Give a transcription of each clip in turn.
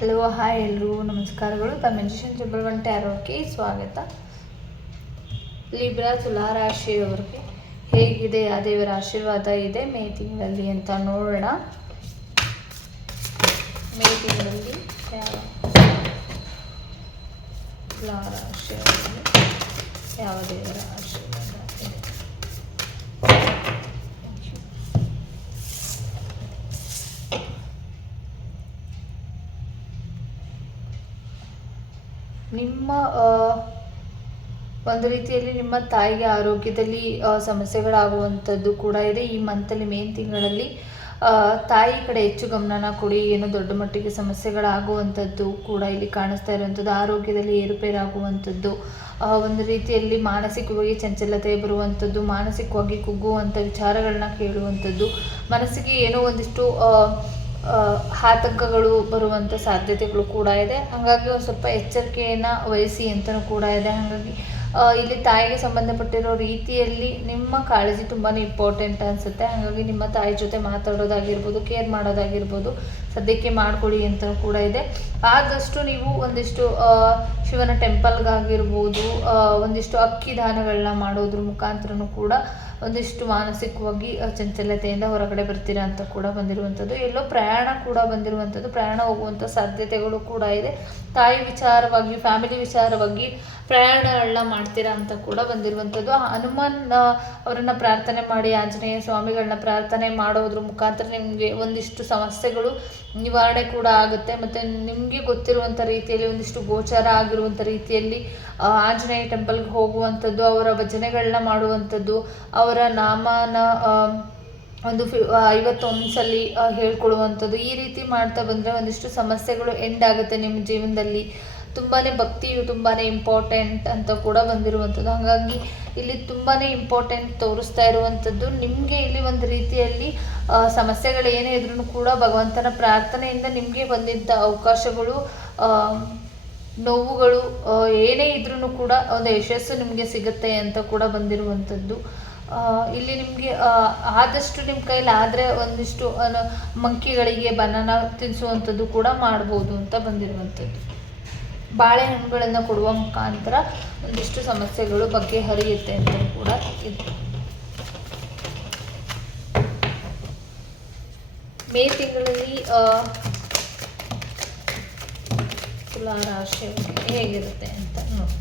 Hello hi ಎಲ್ಲರೂ ನಮಸ್ಕಾರಗಳು. ತಮ್ಮ ಮೆಜಿಷಿಯನ್ ತ್ರಿಬಲ್1 ಟ್ಯಾರೋಟ್ಗೆ ಸ್ವಾಗತ. ಲಿಬ್ರಾ ತುಲಾ ರಾಶಿಯವರಿಗೆ ಹೇಗಿದೆ, ಆ ದೇವರ ಆಶೀರ್ವಾದ ಇದೆ ಮೇ ತಿಂಗಳಲ್ಲಿ ಅಂತ ನೋಡೋಣ. ಮೇ ತಿಂಗಳಲ್ಲಿ ತುಲಾ ರಾಶಿಯವರಿಗೆ ಯಾವ ದೇವರ ಆಶೀರ್ವಾದ ಇದೆ. ನಿಮ್ಮ ಒಂದು ರೀತಿಯಲ್ಲಿ ನಿಮ್ಮ ತಾಯಿಗೆ ಆರೋಗ್ಯದಲ್ಲಿ ಸಮಸ್ಯೆಗಳಾಗುವಂಥದ್ದು ಕೂಡ ಇದೆ. ಈ ಮಂತಲ್ಲಿ ಮೇ ತಿಂಗಳಲ್ಲಿ ತಾಯಿ ಕಡೆ ಹೆಚ್ಚು ಗಮನನ ಕೊಡಿ. ಏನು ದೊಡ್ಡ ಮಟ್ಟಿಗೆ ಸಮಸ್ಯೆಗಳಾಗುವಂಥದ್ದು ಕೂಡ ಇಲ್ಲಿ ಕಾಣಿಸ್ತಾ ಇರುವಂಥದ್ದು. ಆರೋಗ್ಯದಲ್ಲಿ ಏರುಪೇರಾಗುವಂಥದ್ದು, ಒಂದು ರೀತಿಯಲ್ಲಿ ಮಾನಸಿಕವಾಗಿ ಚಂಚಲತೆ ಬರುವಂಥದ್ದು, ಮಾನಸಿಕವಾಗಿ ಕುಗ್ಗುವಂಥ ವಿಚಾರಗಳನ್ನ ಕೇಳುವಂಥದ್ದು, ಮನಸ್ಸಿಗೆ ಏನೋ ಒಂದಿಷ್ಟು ಆತಂಕಗಳು ಬರುವಂಥ ಸಾಧ್ಯತೆಗಳು ಕೂಡ ಇದೆ. ಹಾಗಾಗಿ ಒಂದು ಸ್ವಲ್ಪ ಎಚ್ಚರಿಕೆಯನ್ನು ವಹಿಸಿ ಅಂತಲೂ ಕೂಡ ಇದೆ. ಹಾಗಾಗಿ ಇಲ್ಲಿ ತಾಯಿಗೆ ಸಂಬಂಧಪಟ್ಟಿರೋ ರೀತಿಯಲ್ಲಿ ನಿಮ್ಮ ಕಾಳಜಿ ತುಂಬಾ ಇಂಪಾರ್ಟೆಂಟ್ ಅನಿಸುತ್ತೆ. ಹಾಗಾಗಿ ನಿಮ್ಮ ತಾಯಿ ಜೊತೆ ಮಾತಾಡೋದಾಗಿರ್ಬೋದು, ಕೇರ್ ಮಾಡೋದಾಗಿರ್ಬೋದು ಸದ್ಯಕ್ಕೆ ಮಾಡ್ಕೊಳ್ಳಿ ಅಂತಲೂ ಕೂಡ ಇದೆ. ಆದಷ್ಟು ನೀವು ಒಂದಿಷ್ಟು ಶಿವನ ಟೆಂಪಲ್ಗಾಗಿರ್ಬೋದು, ಒಂದಿಷ್ಟು ಅಕ್ಕಿ ದಾನಗಳನ್ನ ಮಾಡೋದ್ರ ಮುಖಾಂತರನೂ ಕೂಡ ಒಂದಿಷ್ಟು ಮಾನಸಿಕವಾಗಿ ಚಂಚಲತೆಯಿಂದ ಹೊರಗಡೆ ಬರ್ತೀರಾ ಅಂತ ಕೂಡ ಬಂದಿರುವಂಥದ್ದು. ಎಲ್ಲೋ ಪ್ರಯಾಣ ಕೂಡ ಬಂದಿರುವಂಥದ್ದು, ಪ್ರಯಾಣ ಹೋಗುವಂಥ ಸಾಧ್ಯತೆಗಳು ಕೂಡ ಇದೆ. ತಾಯಿ ವಿಚಾರವಾಗಿ, ಫ್ಯಾಮಿಲಿ ವಿಚಾರವಾಗಿ ಪ್ರಯಾಣಗಳನ್ನ ಮಾಡ್ತೀರಾ ಅಂತ ಕೂಡ ಬಂದಿರುವಂಥದ್ದು. ಹನುಮಾನ್ ಅವರನ್ನು ಪ್ರಾರ್ಥನೆ ಮಾಡಿ, ಆಂಜನೇಯ ಸ್ವಾಮಿಗಳನ್ನ ಪ್ರಾರ್ಥನೆ ಮಾಡೋದ್ರ ಮುಖಾಂತರ ನಿಮಗೆ ಒಂದಿಷ್ಟು ಸಮಸ್ಯೆಗಳು ನಿವಾರಣೆ ಕೂಡ ಆಗುತ್ತೆ. ಮತ್ತು ನಿಮಗೆ ಗೊತ್ತಿರುವಂಥ ರೀತಿಯಲ್ಲಿ ಒಂದಿಷ್ಟು ಗೋಚಾರ ಆಗಿರುವಂಥ ರೀತಿಯಲ್ಲಿ ಆಂಜನೇಯ ಟೆಂಪಲ್ಗೆ ಹೋಗುವಂಥದ್ದು, ಅವರ ಭಜನೆಗಳನ್ನ ಮಾಡುವಂಥದ್ದು, ಅವರ ನಾಮನ ಒಂದು 51 ಸಲ ಹೇಳ್ಕೊಡುವಂಥದ್ದು, ಈ ರೀತಿ ಮಾಡ್ತಾ ಬಂದರೆ ಒಂದಿಷ್ಟು ಸಮಸ್ಯೆಗಳು ಎಂಡ್ ಆಗುತ್ತೆ ನಿಮ್ಮ ಜೀವನದಲ್ಲಿ. ತುಂಬಾ ಭಕ್ತಿಯು ತುಂಬಾ ಇಂಪಾರ್ಟೆಂಟ್ ಅಂತ ಕೂಡ ಬಂದಿರುವಂಥದ್ದು. ಹಾಗಾಗಿ ಇಲ್ಲಿ ತುಂಬಾ ಇಂಪಾರ್ಟೆಂಟ್ ತೋರಿಸ್ತಾ ಇರುವಂಥದ್ದು. ನಿಮಗೆ ಇಲ್ಲಿ ಒಂದು ರೀತಿಯಲ್ಲಿ ಸಮಸ್ಯೆಗಳು ಏನೇ ಇದ್ರೂ ಕೂಡ ಭಗವಂತನ ಪ್ರಾರ್ಥನೆಯಿಂದ ನಿಮಗೆ ಬಂದಿದ್ದ ಅವಕಾಶಗಳು, ನೋವುಗಳು ಏನೇ ಇದ್ರೂ ಕೂಡ ಒಂದು ಯಶಸ್ಸು ನಿಮಗೆ ಸಿಗುತ್ತೆ ಅಂತ ಕೂಡ ಬಂದಿರುವಂಥದ್ದು. ಇಲ್ಲಿ ನಿಮಗೆ ಆದಷ್ಟು ನಿಮ್ಮ ಕೈಲಿ ಆದರೆ ಒಂದಿಷ್ಟು ಮಂಕಿಗಳಿಗೆ ಬನಾನ ತಿನ್ನಿಸುವಂಥದ್ದು ಕೂಡ ಮಾಡ್ಬೋದು ಅಂತ ಬಂದಿರುವಂಥದ್ದು. ಬಾಳೆಹಣ್ಣುಗಳನ್ನು ಕೊಡುವ ಮುಖಾಂತರ ಒಂದಿಷ್ಟು ಸಮಸ್ಯೆಗಳು ಬಗೆಹರಿಯುತ್ತೆ ಅಂತ ಕೂಡ ಇದೆ. ಮೇ ತಿಂಗಳಲ್ಲಿ ತುಲಾ ರಾಶಿ ಹೇಗಿರುತ್ತೆ ಅಂತ ನೋಡಿ.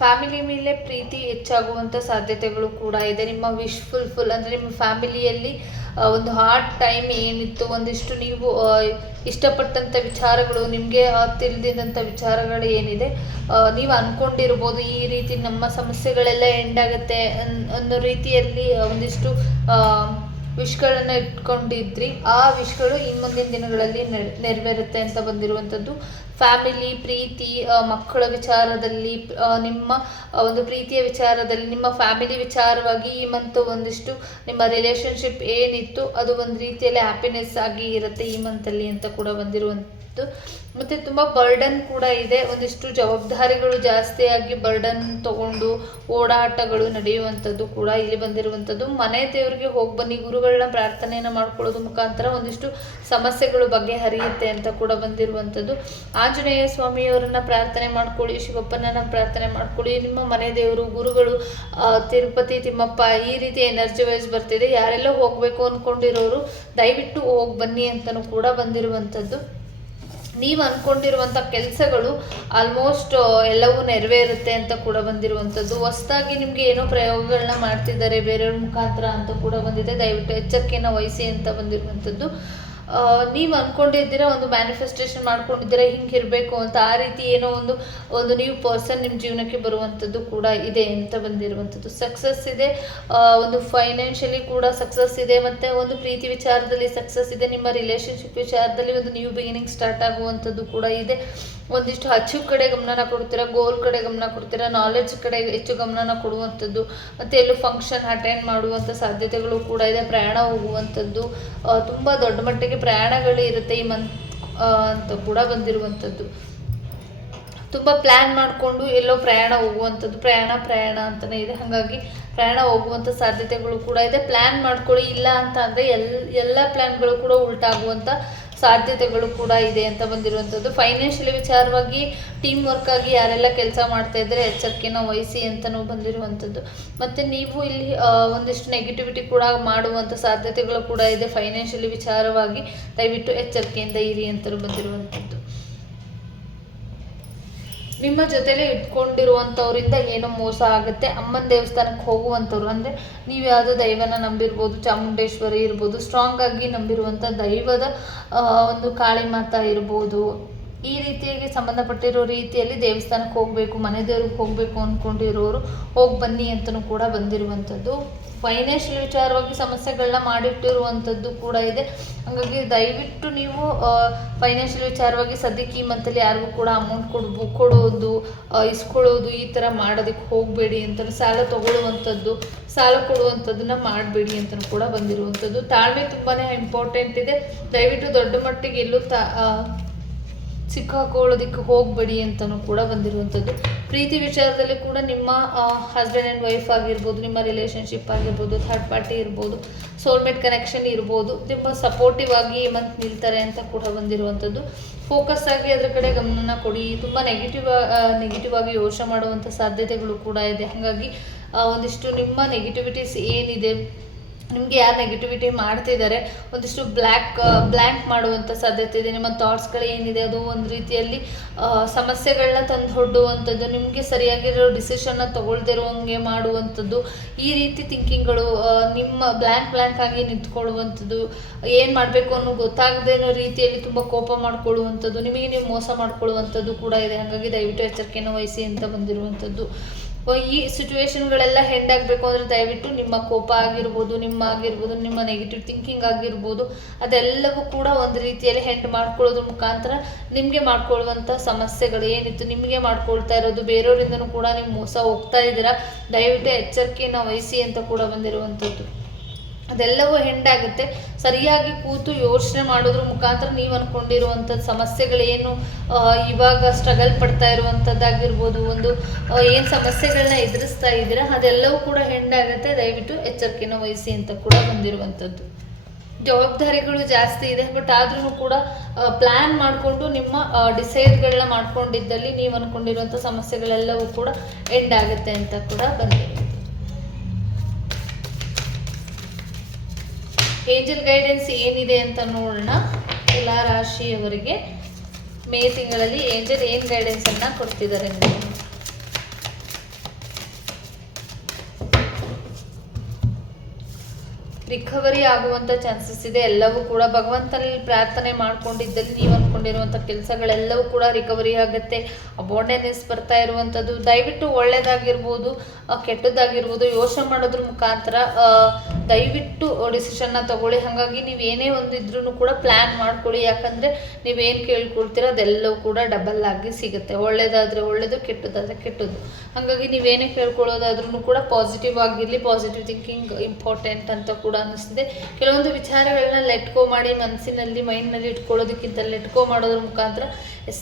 ಫ್ಯಾಮಿಲಿ ಮೇಲೆ ಪ್ರೀತಿ ಹೆಚ್ಚಾಗುವಂಥ ಸಾಧ್ಯತೆಗಳು ಕೂಡ ಇದೆ. ನಿಮ್ಮ ವಿಶ್ ಫುಲ್ ಅಂದರೆ ನಿಮ್ಮ ಫ್ಯಾಮಿಲಿಯಲ್ಲಿ ಒಂದು ಹಾರ್ಡ್ ಟೈಮ್ ಏನಿತ್ತು, ಒಂದಿಷ್ಟು ನೀವು ಇಷ್ಟಪಟ್ಟಂಥ ವಿಚಾರಗಳು, ನಿಮಗೆ ತಿಳಿದಿದ್ದಂಥ ವಿಚಾರಗಳು ಏನಿದೆ, ನೀವು ಅಂದ್ಕೊಂಡಿರ್ಬೋದು ಈ ರೀತಿ ನಮ್ಮ ಸಮಸ್ಯೆಗಳೆಲ್ಲ ಎಂಡ್ ಆಗುತ್ತೆ ಅನ್ನೋ ರೀತಿಯಲ್ಲಿ ಒಂದಿಷ್ಟು ವಿಶ್ಗಳನ್ನು ಇಟ್ಕೊಂಡಿದ್ರಿ. ಆ ವಿಶ್ಗಳು ಇನ್ನು ಮುಂದಿನ ದಿನಗಳಲ್ಲಿ ನೆರವೇರುತ್ತೆ ಅಂತ ಬಂದಿರುವಂಥದ್ದು. ಫ್ಯಾಮಿಲಿ, ಪ್ರೀತಿ, ಮಕ್ಕಳ ವಿಚಾರದಲ್ಲಿ, ನಿಮ್ಮ ಒಂದು ಪ್ರೀತಿಯ ವಿಚಾರದಲ್ಲಿ, ನಿಮ್ಮ ಫ್ಯಾಮಿಲಿ ವಿಚಾರವಾಗಿ ಈ ಮಂತ್ ಒಂದಿಷ್ಟು ನಿಮ್ಮ ರಿಲೇಷನ್ಶಿಪ್ ಏನಿತ್ತು ಅದು ಒಂದು ರೀತಿಯಲ್ಲಿ ಹ್ಯಾಪಿನೆಸ್ ಆಗಿ ಇರುತ್ತೆ ಈ ಮಂತಲ್ಲಿ ಅಂತ ಕೂಡ ಬಂದಿರುವಂಥದ್ದು. ಮತ್ತು ತುಂಬ ಬರ್ಡನ್ ಕೂಡ ಇದೆ. ಒಂದಿಷ್ಟು ಜವಾಬ್ದಾರಿಗಳು ಜಾಸ್ತಿಯಾಗಿ ಬರ್ಡನ್ ತಗೊಂಡು ಓಡಾಟಗಳು ನಡೆಯುವಂಥದ್ದು ಕೂಡ ಇಲ್ಲಿ ಬಂದಿರುವಂಥದ್ದು. ಮನೆ ದೇವರಿಗೆ ಹೋಗಿ ಬನ್ನಿ, ಗುರುಗಳನ್ನ ಪ್ರಾರ್ಥನೆಯನ್ನು ಮಾಡ್ಕೊಳ್ಳೋದು ಮುಖಾಂತರ ಒಂದಿಷ್ಟು ಸಮಸ್ಯೆಗಳು ಬಗೆಹರಿಯುತ್ತೆ ಅಂತ ಕೂಡ ಬಂದಿರುವಂಥದ್ದು. ಆಂಜನೇಯ ಸ್ವಾಮಿಯವರನ್ನ ಪ್ರಾರ್ಥನೆ ಮಾಡ್ಕೊಳ್ಳಿ, ಶಿವಪ್ಪನನ್ನ ಪ್ರಾರ್ಥನೆ ಮಾಡ್ಕೊಳ್ಳಿ. ನಿಮ್ಮ ಮನೆ ದೇವರು, ಗುರುಗಳು, ತಿರುಪತಿ ತಿಮ್ಮಪ್ಪ, ಈ ರೀತಿ ಎನರ್ಜಿ ವೈಸ್ ಬರ್ತಿದೆ. ಯಾರೆಲ್ಲ ಹೋಗಬೇಕು ಅಂದ್ಕೊಂಡಿರೋರು ದಯವಿಟ್ಟು ಹೋಗಿ ಬನ್ನಿ ಅಂತಲೂ ಕೂಡ ಬಂದಿರುವಂಥದ್ದು. ನೀವು ಅಂದ್ಕೊಂಡಿರುವಂಥ ಕೆಲಸಗಳು ಆಲ್ಮೋಸ್ಟ್ ಎಲ್ಲವೂ ನೆರವೇರುತ್ತೆ ಅಂತ ಕೂಡ ಬಂದಿರುವಂಥದ್ದು. ಹೊಸದಾಗಿ ನಿಮಗೆ ಏನೋ ಪ್ರಯೋಗಗಳನ್ನ ಮಾಡ್ತಿದ್ದಾರೆ ಬೇರೆಯವ್ರ ಮುಖಾಂತರ ಅಂತ ಕೂಡ ಬಂದಿದೆ. ದಯವಿಟ್ಟು ಎಚ್ಚರಿಕೆಯನ್ನು ವಹಿಸಿ ಅಂತ ಬಂದಿರುವಂಥದ್ದು. ನೀವು ಅಂದ್ಕೊಂಡಿದ್ದೀರಾ, ಒಂದು ಮ್ಯಾನಿಫೆಸ್ಟೇಷನ್ ಮಾಡ್ಕೊಂಡಿದ್ದೀರಾ ಹಿಂಗೆ ಇರಬೇಕು ಅಂತ, ಆ ರೀತಿ ಏನೋ ಒಂದು ನೀವು ಪರ್ಸನ್ ನಿಮ್ಮ ಜೀವನಕ್ಕೆ ಬರುವಂಥದ್ದು ಕೂಡ ಇದೆ ಅಂತ ಬಂದಿರುವಂಥದ್ದು. ಸಕ್ಸಸ್ ಇದೆ, ಒಂದು ಫೈನಾನ್ಷಿಯಲಿ ಕೂಡ ಸಕ್ಸಸ್ ಇದೆ, ಮತ್ತು ಒಂದು ಪ್ರೀತಿ ವಿಚಾರದಲ್ಲಿ ಸಕ್ಸಸ್ ಇದೆ. ನಿಮ್ಮ ರಿಲೇಷನ್ಶಿಪ್ ವಿಚಾರದಲ್ಲಿ ಒಂದು ನ್ಯೂ ಬಿಗಿನಿಂಗ್ ಸ್ಟಾರ್ಟ್ ಆಗುವಂಥದ್ದು ಕೂಡ ಇದೆ. ಒಂದಿಷ್ಟು ಅಚೀವ್ ಕಡೆ ಗಮನ ಕೊಡ್ತೀರಾ, ಗೋಲ್ ಕಡೆ ಗಮನ ಕೊಡ್ತೀರಾ, ನಾಲೆಡ್ಜ್ ಕಡೆ ಹೆಚ್ಚು ಗಮನ ಕೊಡುವಂಥದ್ದು, ಮತ್ತು ಎಲ್ಲೂ ಫಂಕ್ಷನ್ ಅಟೆಂಡ್ ಮಾಡುವಂಥ ಸಾಧ್ಯತೆಗಳು ಕೂಡ ಇದೆ. ಪ್ರಯಾಣ ಹೋಗುವಂಥದ್ದು, ತುಂಬ ದೊಡ್ಡ ಮಟ್ಟಿಗೆ ಪ್ರಯಾಣಗಳು ಇರುತ್ತೆ ಈ ಮಂತ್ ಅಂತ ಕೂಡ ಬಂದಿರುವಂಥದ್ದು. ತುಂಬ ಪ್ಲ್ಯಾನ್ ಮಾಡಿಕೊಂಡು ಎಲ್ಲೋ ಪ್ರಯಾಣ ಹೋಗುವಂಥದ್ದು, ಪ್ರಯಾಣ ಅಂತಲೇ ಇದೆ. ಹಾಗಾಗಿ ಪ್ರಯಾಣ ಹೋಗುವಂಥ ಸಾಧ್ಯತೆಗಳು ಕೂಡ ಇದೆ. ಪ್ಲ್ಯಾನ್ ಮಾಡ್ಕೊಳ್ಳಿ, ಇಲ್ಲ ಅಂತ ಅಂದರೆ ಎಲ್ಲ ಪ್ಲ್ಯಾನ್ಗಳು ಕೂಡ ಉಲ್ಟಾಗುವಂಥ ಸಾಧ್ಯತೆಗಳು ಕೂಡ ಇದೆ ಅಂತ ಬಂದಿರುವಂಥದ್ದು. ಫೈನಾನ್ಷಿಯಲಿ ವಿಚಾರವಾಗಿ ಟೀಮ್ ವರ್ಕ್ ಆಗಿ ಯಾರೆಲ್ಲ ಕೆಲಸ ಮಾಡ್ತಾ ಇದ್ದರೆ ಎಚ್ಚರಿಕೆನ ವಹಿಸಿ ಅಂತಲೂ ಬಂದಿರುವಂಥದ್ದು. ಮತ್ತು ನೀವು ಇಲ್ಲಿ ಒಂದಿಷ್ಟು ನೆಗೆಟಿವಿಟಿ ಕೂಡ ಮಾಡುವಂಥ ಸಾಧ್ಯತೆಗಳು ಕೂಡ ಇದೆ. ಫೈನಾನ್ಷಿಯಲಿ ವಿಚಾರವಾಗಿ ದಯವಿಟ್ಟು ಎಚ್ಚರಿಕೆಯಿಂದ ಇರಿ ಅಂತಲೂ ಬಂದಿರುವಂಥದ್ದು. ನಿಮ್ಮ ಜೊತೆಲೇ ಇಟ್ಕೊಂಡಿರುವಂಥವ್ರಿಂದ ಏನೋ ಮೋಸ ಆಗುತ್ತೆ. ಅಮ್ಮನ ದೇವಸ್ಥಾನಕ್ಕೆ ಹೋಗುವಂಥವ್ರು, ಅಂದರೆ ನೀವು ಯಾವುದೋ ದೈವನ ನಂಬಿರ್ಬೋದು, ಚಾಮುಂಡೇಶ್ವರಿ ಇರ್ಬೋದು, ಸ್ಟ್ರಾಂಗ್ ಆಗಿ ನಂಬಿರುವಂಥ ದೈವದ ಒಂದು ಕಾಳಿ ಮಾತಾ ಇರ್ಬೋದು, ಈ ರೀತಿಯಾಗಿ ಸಂಬಂಧಪಟ್ಟಿರೋ ರೀತಿಯಲ್ಲಿ ದೇವಸ್ಥಾನಕ್ಕೆ ಹೋಗಬೇಕು, ಮನೆ ದೇವ್ರಿಗೆ ಹೋಗಬೇಕು ಅಂದ್ಕೊಂಡಿರೋರು ಹೋಗಿ ಬನ್ನಿ ಅಂತಲೂ ಕೂಡ ಬಂದಿರುವಂಥದ್ದು. ಫೈನಾನ್ಷಿಯಲ್ ವಿಚಾರವಾಗಿ ಸಮಸ್ಯೆಗಳನ್ನ ಮಾಡಿಟ್ಟಿರುವಂಥದ್ದು ಕೂಡ ಇದೆ. ಹಾಗಾಗಿ ದಯವಿಟ್ಟು ನೀವು ಫೈನಾನ್ಷಿಯಲ್ ವಿಚಾರವಾಗಿ ಸದ್ಯಕ್ಕೆ ಈ ಮಂತಲ್ಲಿ ಯಾರಿಗೂ ಕೂಡ ಅಮೌಂಟ್ ಕೊಡೋದು, ಇಸ್ಕೊಳ್ಳೋದು ಈ ಥರ ಮಾಡೋದಕ್ಕೆ ಹೋಗಬೇಡಿ ಅಂತಲೂ, ಸಾಲ ತಗೊಳ್ಳುವಂಥದ್ದು, ಸಾಲ ಕೊಡುವಂಥದ್ದನ್ನ ಮಾಡಬೇಡಿ ಅಂತಲೂ ಕೂಡ ಬಂದಿರುವಂಥದ್ದು. ತಾಳ್ಮೆ ತುಂಬಾ ಇಂಪಾರ್ಟೆಂಟ್ ಇದೆ. ದಯವಿಟ್ಟು ದೊಡ್ಡ ಮಟ್ಟಿಗೆ ಎಲ್ಲೂ ಸಿಕ್ಕಾಕೊಳ್ಳೋದಕ್ಕೆ ಹೋಗಬೇಡಿ ಅಂತಲೂ ಕೂಡ ಬಂದಿರುವಂಥದ್ದು. ಪ್ರೀತಿ ವಿಚಾರದಲ್ಲಿ ಕೂಡ ನಿಮ್ಮ ಹಸ್ಬೆಂಡ್ ಆ್ಯಂಡ್ ವೈಫ್ ಆಗಿರ್ಬೋದು, ನಿಮ್ಮ ರಿಲೇಷನ್ಶಿಪ್ ಆಗಿರ್ಬೋದು, ಥರ್ಡ್ ಪಾರ್ಟಿ ಇರ್ಬೋದು, ಸೋಲ್ಮೇಟ್ ಕನೆಕ್ಷನ್ ಇರ್ಬೋದು, ತುಂಬ ಸಪೋರ್ಟಿವ್ ಆಗಿ ಮತ್ತು ನಿಲ್ತಾರೆ ಅಂತ ಕೂಡ ಬಂದಿರುವಂಥದ್ದು. ಫೋಕಸ್ ಆಗಿ ಅದರ ಕಡೆ ಗಮನ ಕೊಡಿ. ತುಂಬ ನೆಗೆಟಿವ್ ಆಗಿ ಯೋಚನೆ ಮಾಡುವಂಥ ಸಾಧ್ಯತೆಗಳು ಕೂಡ ಇದೆ. ಹಾಗಾಗಿ ಒಂದಿಷ್ಟು ನಿಮ್ಮ ನೆಗೆಟಿವಿಟೀಸ್ ಏನಿದೆ, ನಿಮಗೆ ಯಾರು ನೆಗೆಟಿವಿಟಿ ಮಾಡ್ತಿದ್ದಾರೆ, ಒಂದಿಷ್ಟು ಬ್ಲ್ಯಾಂಕ್ ಮಾಡುವಂಥ ಸಾಧ್ಯತೆ ಇದೆ. ನಿಮ್ಮ ಥಾಟ್ಸ್ಗಳು ಏನಿದೆ ಅದು ಒಂದು ರೀತಿಯಲ್ಲಿ ಸಮಸ್ಯೆಗಳನ್ನ ತಂದು ಹೊಡ್ಡುವಂಥದ್ದು, ನಿಮಗೆ ಸರಿಯಾಗಿರೋ ಡಿಸಿಷನ್ನ ತೊಗೊಳ್ದಿರುವಂಗೆ ಮಾಡುವಂಥದ್ದು, ಈ ರೀತಿ ಥಿಂಕಿಂಗ್ಗಳು, ನಿಮ್ಮ ಬ್ಲ್ಯಾಂಕ್ ಆಗಿ ನಿಂತ್ಕೊಳ್ಳುವಂಥದ್ದು, ಏನು ಮಾಡಬೇಕು ಅನ್ನೋ ಗೊತ್ತಾಗದೇ ಇರೋ ರೀತಿಯಲ್ಲಿ ತುಂಬ ಕೋಪ ಮಾಡ್ಕೊಳ್ಳುವಂಥದ್ದು, ನಿಮಗೆ ನೀವು ಮೋಸ ಮಾಡ್ಕೊಳ್ಳುವಂಥದ್ದು ಕೂಡ ಇದೆ. ಹಾಗಾಗಿ ದಯವಿಟ್ಟು ಎಚ್ಚರಿಕೆಯನ್ನು ವಹಿಸಿ ಅಂತ ಬಂದಿರುವಂಥದ್ದು. ಈ ಸಿಚುವೇಶನ್ಗಳೆಲ್ಲ ಹೆಂಡ್ ಆಗಬೇಕು ಅಂದರೆ ದಯವಿಟ್ಟು ನಿಮ್ಮ ಕೋಪ ಆಗಿರ್ಬೋದು, ನಿಮ್ಮ ನೆಗೆಟಿವ್ ಥಿಂಕಿಂಗ್ ಆಗಿರ್ಬೋದು, ಅದೆಲ್ಲವೂ ಕೂಡ ಒಂದು ರೀತಿಯಲ್ಲಿ ಹೆಂಡ್ ಮಾಡ್ಕೊಳ್ಳೋದ್ರ ಮುಖಾಂತರ ನಿಮಗೆ ಮಾಡ್ಕೊಳ್ಳುವಂಥ ಸಮಸ್ಯೆಗಳು ಏನಿತ್ತು, ನಿಮಗೆ ಮಾಡ್ಕೊಳ್ತಾ ಇರೋದು ಬೇರೆಯವರಿಂದನೂ ಕೂಡ ನೀವು ಮೋಸ ಹೋಗ್ತಾ ಇದ್ದೀರಾ. ದಯವಿಟ್ಟು ಎಚ್ಚರಿಕೆಯನ್ನು ವಹಿಸಿ ಅಂತ ಕೂಡ ಬಂದಿರುವಂಥದ್ದು. ಅದೆಲ್ಲವೂ ಹೆಂಡಾಗುತ್ತೆ. ಸರಿಯಾಗಿ ಕೂತು ಯೋಚನೆ ಮಾಡೋದ್ರ ಮುಖಾಂತರ ನೀವು ಅಂದ್ಕೊಂಡಿರುವಂಥದ್ದು ಸಮಸ್ಯೆಗಳೇನು ಇವಾಗ ಸ್ಟ್ರಗಲ್ ಪಡ್ತಾ ಇರುವಂಥದ್ದಾಗಿರ್ಬೋದು, ಒಂದು ಏನು ಸಮಸ್ಯೆಗಳನ್ನ ಎದುರಿಸ್ತಾ ಇದ್ದೀರಾ ಅದೆಲ್ಲವೂ ಕೂಡ ಹೆಂಡಾಗುತ್ತೆ. ದಯವಿಟ್ಟು ಎಚ್ಚರಿಕೆಯನ್ನು ವಹಿಸಿ ಅಂತ ಕೂಡ ಬಂದಿರುವಂಥದ್ದು. ಜವಾಬ್ದಾರಿಗಳು ಜಾಸ್ತಿ ಇದೆ, ಬಟ್ ಆದ್ರೂ ಕೂಡ ಪ್ಲ್ಯಾನ್ ಮಾಡಿಕೊಂಡು ನಿಮ್ಮ ಡಿಸೈಡ್ಗಳನ್ನ ಮಾಡ್ಕೊಂಡಿದ್ದಲ್ಲಿ ನೀವು ಅಂದ್ಕೊಂಡಿರುವಂಥ ಸಮಸ್ಯೆಗಳೆಲ್ಲವೂ ಕೂಡ ಎಂಡ್ ಆಗುತ್ತೆ ಅಂತ ಕೂಡ ಬಂದಿದೆ. ಏಂಜಲ್ ಗೈಡೆನ್ಸ್ ಏನಿದೆ ಅಂತ ನೋಡೋಣ. ತುಲಾ ರಾಶಿಯವರಿಗೆ ಮೇ ತಿಂಗಳಲ್ಲಿ ಏಂಜಲ್ ಏನು ಗೈಡೆನ್ಸನ್ನು ಕೊಡ್ತಿದ್ದಾರೆ ನಿಮಗೆ. ರಿಕವರಿ ಆಗುವಂಥ ಚಾನ್ಸಸ್ ಇದೆ. ಎಲ್ಲವೂ ಕೂಡ ಭಗವಂತನಲ್ಲಿ ಪ್ರಾರ್ಥನೆ ಮಾಡ್ಕೊಂಡಿದ್ದಲ್ಲಿ ನೀವು ಅಂದ್ಕೊಂಡಿರುವಂಥ ಕೆಲಸಗಳೆಲ್ಲವೂ ಕೂಡ ರಿಕವರಿ ಆಗುತ್ತೆ. ಅಬಾಂಡೆನ್ಸ್ ಬರ್ತಾ ಇರುವಂಥದ್ದು, ದಯವಿಟ್ಟು ಒಳ್ಳೆಯದಾಗಿರ್ಬೋದು ಕೆಟ್ಟದ್ದಾಗಿರ್ಬೋದು ಯೋಚನೆ ಮಾಡೋದ್ರ ಮುಖಾಂತರ ದಯವಿಟ್ಟು ಡಿಸಿಷನ್ನ ತಗೊಳ್ಳಿ. ಹಾಗಾಗಿ ನೀವು ಏನೇ ಒಂದು ಇದ್ರೂ ಕೂಡ ಪ್ಲ್ಯಾನ್ ಮಾಡ್ಕೊಳ್ಳಿ. ಯಾಕಂದರೆ ನೀವೇನು ಕೇಳ್ಕೊಳ್ತೀರೋ ಅದೆಲ್ಲವೂ ಕೂಡ ಡಬಲ್ ಆಗಿ ಸಿಗುತ್ತೆ. ಒಳ್ಳೇದಾದರೆ ಒಳ್ಳೆಯದು, ಕೆಟ್ಟದಾದರೆ ಕೆಟ್ಟದ್ದು. ಹಾಗಾಗಿ ನೀವೇನೇ ಕೇಳ್ಕೊಳ್ಳೋದಾದ್ರೂ ಕೂಡ ಪಾಸಿಟಿವ್ ಆಗಿರಲಿ. ಪಾಸಿಟಿವ್ ಥಿಂಕಿಂಗ್ ಇಂಪಾರ್ಟೆಂಟ್ ಅಂತ ಕೂಡ ಅನ್ನಿಸ್ತಿದೆ. ಕೆಲವೊಂದು ವಿಚಾರಗಳನ್ನ ಲೆಟ್ಕೋ ಮಾಡಿ ಮನಸ್ಸಿನಲ್ಲಿ ಮೈಂಡ್ನಲ್ಲಿ ಇಟ್ಕೊಳ್ಳೋದಕ್ಕಿಂತ ಲೆಟ್ಕೋ ಮಾಡೋದ್ರ ಮುಖಾಂತರ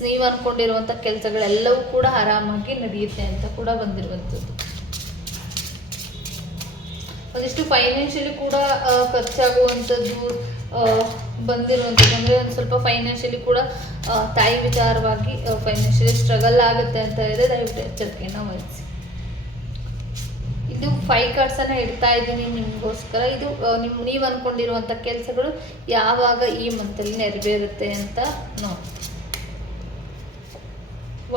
ನೀವು ಅಂದ್ಕೊಂಡಿರುವಂಥ ಕೆಲಸಗಳೆಲ್ಲವೂ ಕೂಡ ಆರಾಮಾಗಿ ನಡೆಯುತ್ತೆ ಅಂತ ಕೂಡ ಬಂದಿರುವಂಥದ್ದು. ಒಂದಿಷ್ಟು ಫೈನಾನ್ಷಿಯಲಿ ಕೂಡ ಖರ್ಚಾಗುವಂಥದ್ದು ಬಂದಿರುವಂಥದ್ದು, ಅಂದರೆ ಒಂದು ಸ್ವಲ್ಪ ಫೈನಾನ್ಷಿಯಲಿ ಕೂಡ ತಾಯಿ ವಿಚಾರವಾಗಿ ಫೈನಾನ್ಷಿಯಲಿ ಸ್ಟ್ರಗಲ್ ಆಗುತ್ತೆ ಅಂತ ಇದೆ. ದಯವಿಟ್ಟು ಎಚ್ಚರಿಕೆಯನ್ನು ವಹಿಸಿ. ಇದು 5 ಕಾರ್ಡ್ಸನ್ನು ಇಡ್ತಾ ಇದ್ದೀನಿ ನಿಮಗೋಸ್ಕರ. ಇದು ನೀವು ಅಂದ್ಕೊಂಡಿರುವಂಥ ಕೆಲಸಗಳು ಯಾವಾಗ ಈ ಮಂತಲ್ಲಿ ನೆರವೇರುತ್ತೆ ಅಂತ ನೋಡಿ.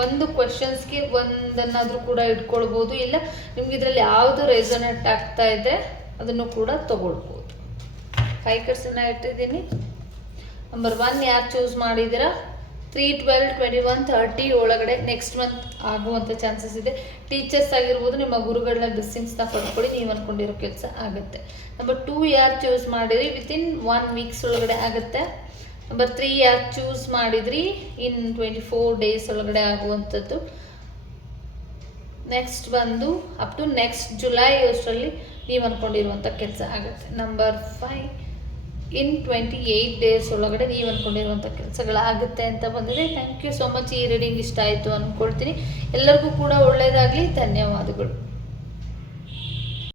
ಒಂದು ಕ್ವೆಶನ್ಸ್ಗೆ ಒಂದನ್ನಾದರೂ ಕೂಡ ಇಟ್ಕೊಳ್ಬೋದು, ಇಲ್ಲ ನಿಮ್ಗೆ ಇದರಲ್ಲಿ ಯಾವುದು ರೆಸೊನೇಟ್ ಆಗ್ತಾ ಇದೆ ಅದನ್ನು ಕೂಡ ತಗೊಳ್ಬೋದು. 5 ಕಾರ್ಡ್ಸನ್ನು ಇಟ್ಟಿದ್ದೀನಿ. ನಂಬರ್ 1 ಯಾರು ಚೂಸ್ ಮಾಡಿದ್ದೀರಾ 3, 12, 21, 30 ಒಳಗಡೆ ನೆಕ್ಸ್ಟ್ ಮಂತ್ ಆಗುವಂಥ ಚಾನ್ಸಸ್ ಇದೆ. ಟೀಚರ್ಸ್ ಆಗಿರ್ಬೋದು, ನಿಮ್ಮ ಗುರುಗಳನ್ನ ಬ್ಲೆಸ್ಸಿಂಗ್ಸ್ನ ಪಡ್ಕೊಳ್ಳಿ, ನೀವು ಅಂದ್ಕೊಂಡಿರೋ ಕೆಲಸ ಆಗುತ್ತೆ. ನಂಬರ್ 2 ಯಾರು ಚೂಸ್ ಮಾಡಿದ್ರಿ ವಿತಿನ್ 1 ವೀಕ್ಸ್ ಒಳಗಡೆ ಆಗುತ್ತೆ. ನಂಬರ್ 3 ಯಾರು ಚೂಸ್ ಮಾಡಿದ್ರಿ ಇನ್ 24 ಡೇಸ್ ಒಳಗಡೆ ಆಗುವಂಥದ್ದು. ನೆಕ್ಸ್ಟ್ ಬಂದು ಅಪ್ ಟು ನೆಕ್ಸ್ಟ್ ಜುಲೈ ಅಷ್ಟರಲ್ಲಿ ನೀವು ಅಂದ್ಕೊಂಡಿರುವಂಥ ಕೆಲಸ ಆಗುತ್ತೆ. ನಂಬರ್ 5 ಇನ್ 28 ಡೇಸ್ ಒಳಗಡೆ ನೀವು ಅಂದ್ಕೊಂಡಿರುವಂಥ ಕೆಲಸಗಳಾಗುತ್ತೆ ಅಂತ ಬಂದಿದೆ. Thank you so much. ಈ ರೀಡಿಂಗ್ ಇಷ್ಟ ಆಯಿತು ಅಂದ್ಕೊಳ್ತೀನಿ. ಎಲ್ಲರಿಗೂ ಕೂಡ ಒಳ್ಳೆಯದಾಗಲಿ. ಧನ್ಯವಾದಗಳು.